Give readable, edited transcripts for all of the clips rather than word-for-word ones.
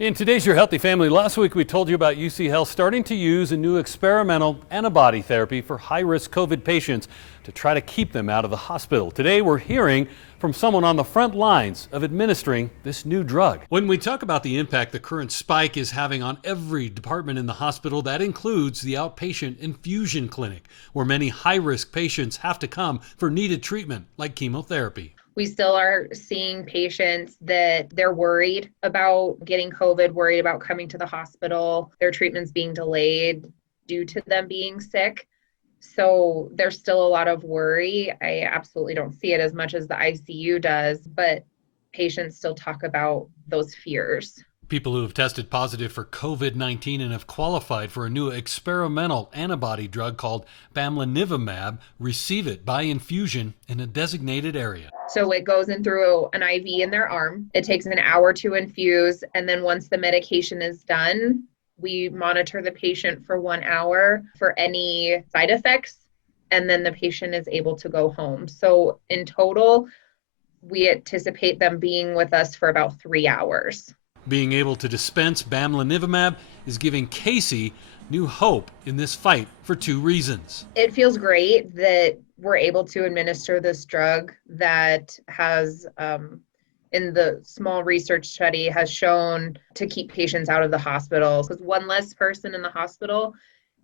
In today's Your Healthy Family, last week we told you about UC Health starting to use a new experimental antibody therapy for high-risk COVID patients to try to keep them out of the hospital. Today we're hearing from someone on the front lines of administering this new drug. When we talk about the impact the current spike is having on every department in the hospital, that includes the outpatient infusion clinic, where many high-risk patients have to come for needed treatment like chemotherapy. We still are seeing patients that they're worried about getting COVID, worried about coming to the hospital, their treatments being delayed due to them being sick. So there's still a lot of worry. I absolutely don't see it as much as the ICU does, but patients still talk about those fears. People who have tested positive for COVID-19 and have qualified for a new experimental antibody drug called Bamlinevimab receive it by infusion in a designated area. So it goes in through an IV in their arm. It takes an hour to infuse. And then once the medication is done, we monitor the patient for 1 hour for any side effects. And then the patient is able to go home. So in total, we anticipate them being with us for about 3 hours. Being able to dispense Bamlinevimab is giving Casey new hope in this fight for two reasons. It feels great that we're able to administer this drug that has, in the small research study, has shown to keep patients out of the hospital. Because one less person in the hospital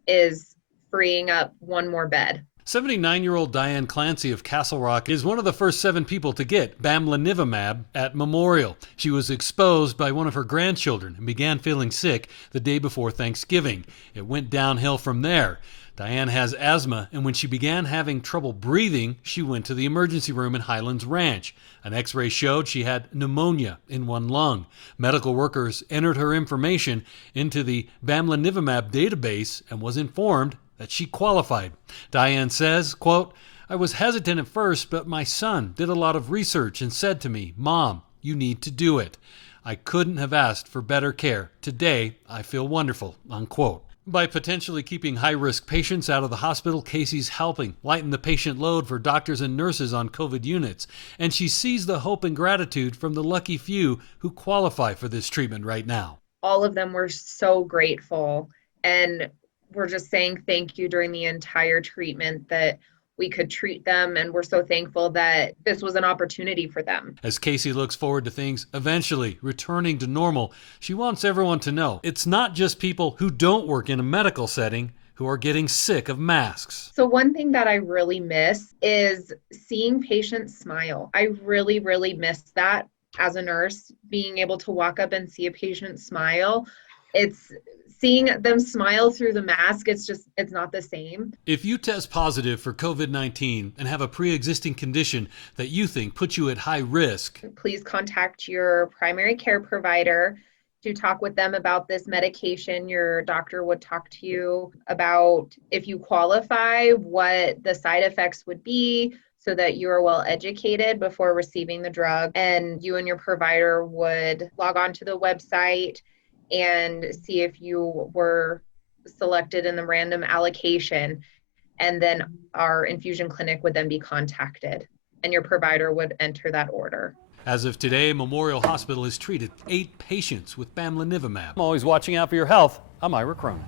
is freeing up one more bed. 79-year-old Diane Clancy of Castle Rock is one of the first 7 people to get Bamlinevimab at Memorial. She was exposed by one of her grandchildren and began feeling sick the day before Thanksgiving. It went downhill from there. Diane has asthma, and when she began having trouble breathing, she went to the emergency room in Highlands Ranch. An x-ray showed she had pneumonia in one lung. Medical workers entered her information into the Bamlinevimab database and was informed that she qualified. Diane says, quote, "I was hesitant at first, but my son did a lot of research and said to me, 'Mom, you need to do it.' I couldn't have asked for better care. Today, I feel wonderful," unquote. By potentially keeping high-risk patients out of the hospital, Casey's helping lighten the patient load for doctors and nurses on COVID units. And she sees the hope and gratitude from the lucky few who qualify for this treatment right now. All of them were so grateful, and we're just saying thank you during the entire treatment that we could treat them, and we're so thankful that this was an opportunity for them. As Casey looks forward to things eventually returning to normal, she wants everyone to know it's not just people who don't work in a medical setting who are getting sick of masks. So one thing that I really miss is seeing patients smile. I really, really miss that as a nurse, being able to walk up and see a patient smile. It's seeing them smile through the mask, it's not the same. If you test positive for COVID-19 and have a pre-existing condition that you think puts you at high risk, please contact your primary care provider to talk with them about this medication. Your doctor would talk to you about, if you qualify, what the side effects would be, so that you are well educated before receiving the drug. And you and your provider would log on to the website and see if you were selected in the random allocation. And then our infusion clinic would then be contacted, and your provider would enter that order. As of today, Memorial Hospital has treated 8 patients with Bamlinevimab. I'm always watching out for your health. I'm Ira Cronin.